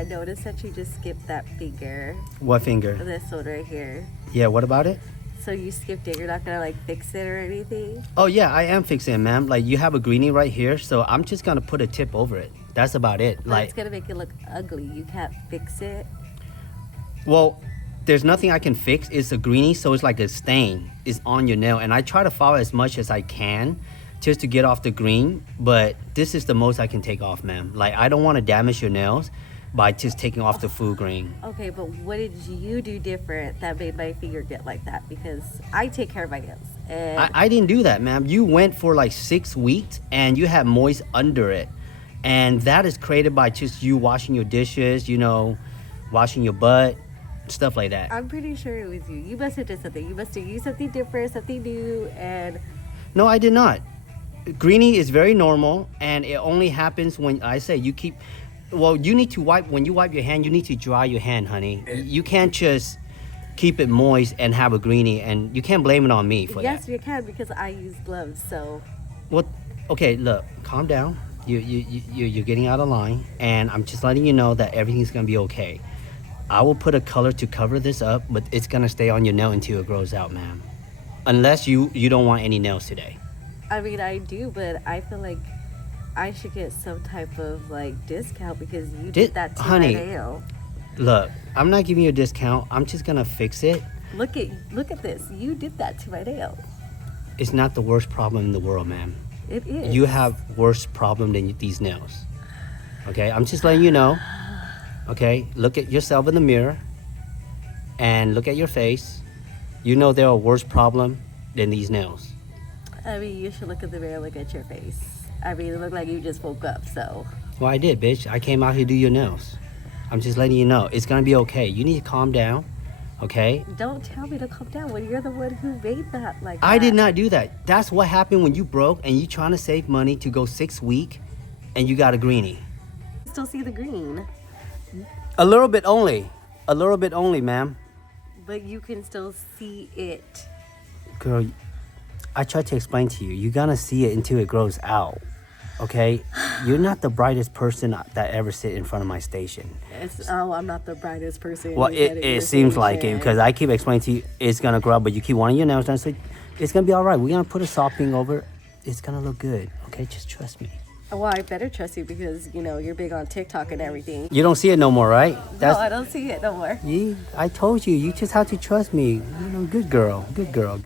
I noticed that you just skipped that finger. What finger? This one right here. Yeah, what about it? So you skipped it. You're not gonna like fix it or anything? Oh yeah, I am fixing it, ma'am. Like you have a greenie right here, so I'm just gonna put a tip over it. That's about it. But Like, it's gonna make it look ugly. You can't fix it. well, there's nothing I can fix. It's a greenie, so it's like a stain is on your nail, and I try to follow as much as I can just to get off the green. But this is the most I can take off, ma'am. Like I don't want to damage your nails by just taking off the full green. Okay, but what did you do different that made my finger get like that? Because I take care of my nails. And I didn't do that, ma'am. You went for like 6 weeks and you had moist under it. And that is created by just you washing your dishes, you know, washing your butt, stuff like that. I'm pretty sure it was you. You must have did something. You must have used something different, something new, and No, I did not. Greenie is very normal, and it only happens when I say you keep. Well, you need to wipe. When you wipe your hand, you need to dry your hand, honey. You can't just keep it moist and have a greenie, and you can't blame it on me for yes, that. you can because I use gloves. So Well, okay, look, calm down. You're getting out of line, and I'm just letting you know that everything's gonna be okay. I will put a color to cover this up, but it's gonna stay on your nail until it grows out, ma'am. Unless you don't want any nails today. I mean, I do, but I feel like I should get some type of like discount because you did that to honey. my nail. Look, I'm not giving you a discount. I'm just gonna fix it. Look at this. You did that to my nail. It's not the worst problem in the world, ma'am. It is. You have worse problem than these nails. Okay, I'm just letting you know. Okay, look at yourself in the mirror and look at your face. You know there are worse problem than these nails. I mean, you should look in the mirror, look at your face. I mean, it looked like you just woke up, so. Well, I did, bitch. I came out here to do your nails. I'm just letting you know. It's gonna be okay. You need to calm down, okay? Don't tell me to calm down when you're the one who made that like I that. did not do that. That's what happened when you broke and you trying to save money to go 6 weeks and you got a greenie. Still see the green, A little bit only. A little bit only, ma'am. but you can still see it. Girl, I tried to explain to you. You're gonna see it until it grows out. Okay? You're not the brightest person that ever sit in front of my station. I'm not the brightest person. Well, it seems like it because I keep explaining to you it's gonna grow, but you keep wanting your nails done. So it's gonna be all right. We're gonna put a sopping over it. It's gonna look good. Okay, just trust me. Well, I better trust you because, you know, you're big on TikTok and everything. You don't see it no more, right? No, I don't see it no more. I told you. You just have to trust me. You know, good girl. Good girl.